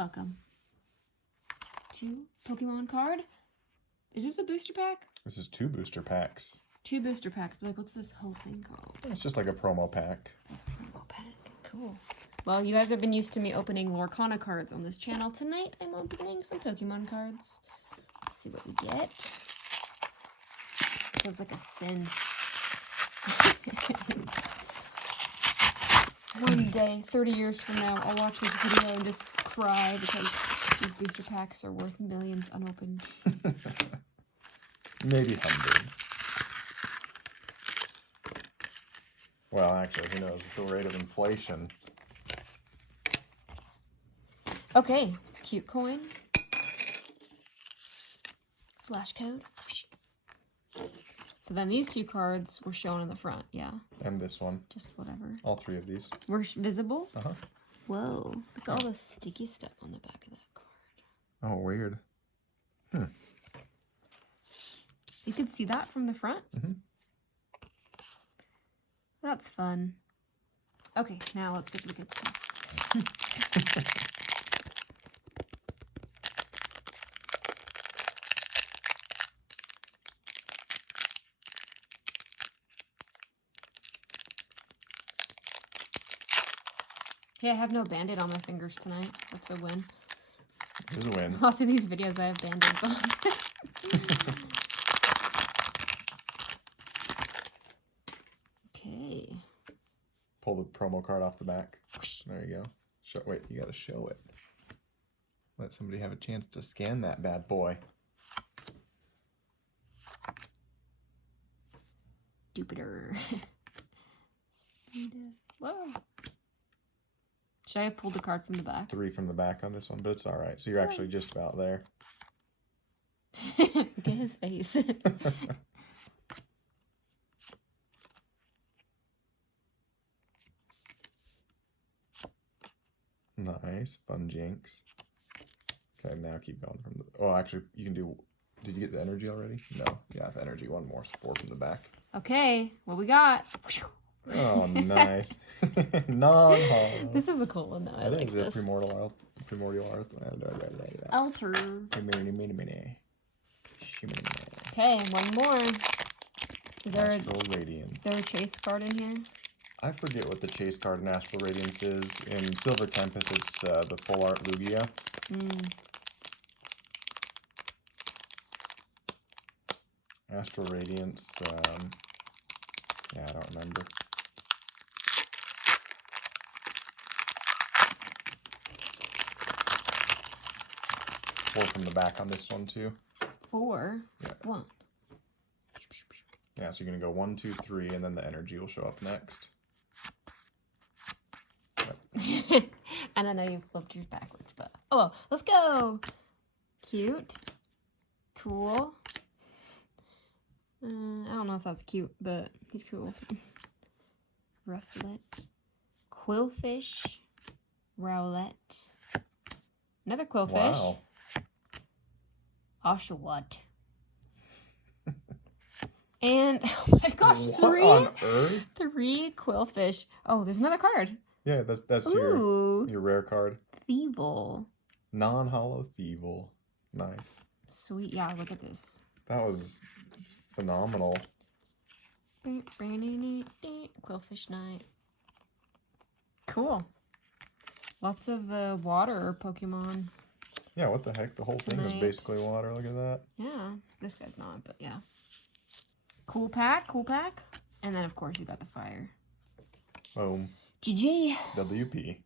welcome. 2 Pokemon card. Is this a booster pack? This is 2 booster packs. 2 booster packs. Like, what's this whole thing called? It's just like a promo pack. Promo pack. Cool. Well, you guys have been used to me opening Lorcana cards on this channel. Tonight, I'm opening some Pokemon cards. Let's see what we get. Feels like a sin. One day, 30 years from now, I'll watch this video and just cry because these booster packs are worth millions unopened. Maybe hundreds. Well, actually, who knows? With the rate of inflation. Okay, cute coin. Flash code. So then these 2 cards were shown in the front, yeah. And this one. Just whatever. All 3 of these. Were visible? Uh-huh. Whoa, look at all the sticky stuff on the back of that card. Oh, weird. You could see that from the front? Mm-hmm. That's fun. Okay, now let's get to the good stuff. Okay, I have no Band-Aid on my fingers tonight. That's a win. Here's a win. Lots of these videos I have Band-Aids on. Okay. Pull the promo card off the back. There you go. Wait, you gotta show it. Let somebody have a chance to scan that bad boy. Jupiter. Whoa. Should I have pulled the card from the back? 3 from the back on this one, but it's alright. So you're actually just about there. Look at his face. Nice. Fun jinx. Okay, now keep going from the... Oh, actually, you can do... Did you get the energy already? No. Yeah, the energy. 1 more. 4 from the back. Okay, what we got? Oh, nice. Non-hollow. This is a cool one, though. I like this. Primordial Alter. Okay, 1 more. Is there Astral Radiance. Is there a chase card in here? I forget what the chase card in Astral Radiance is. In Silver Tempest, it's the full art Lugia. Astral Radiance, yeah, I don't remember. 4 from the back on this one, too. 4? Yeah. 1. Yeah, so you're going to go 1, 2, 3, and then the energy will show up next. Yep. And I know you flipped yours backwards, but... Oh, well, let's go! Cute. Cool. I don't know if that's cute, but he's cool. Rufflet. Quillfish. Rowlet. Another Quillfish. Wow. Oshawott. And, oh my gosh, What on earth? 3 Quillfish. Oh, there's another card. Yeah, that's your rare card. Thievel. Non-hollow Thievel. Nice. Sweet. Yeah, look at this. That was phenomenal. Quillfish Knight. Cool. Lots of water Pokemon. Yeah, what the heck? The whole thing was basically water. Look at that. Yeah, this guy's not, but yeah. Cool pack, cool pack. And then, of course, you got the fire. Boom. GG. WP.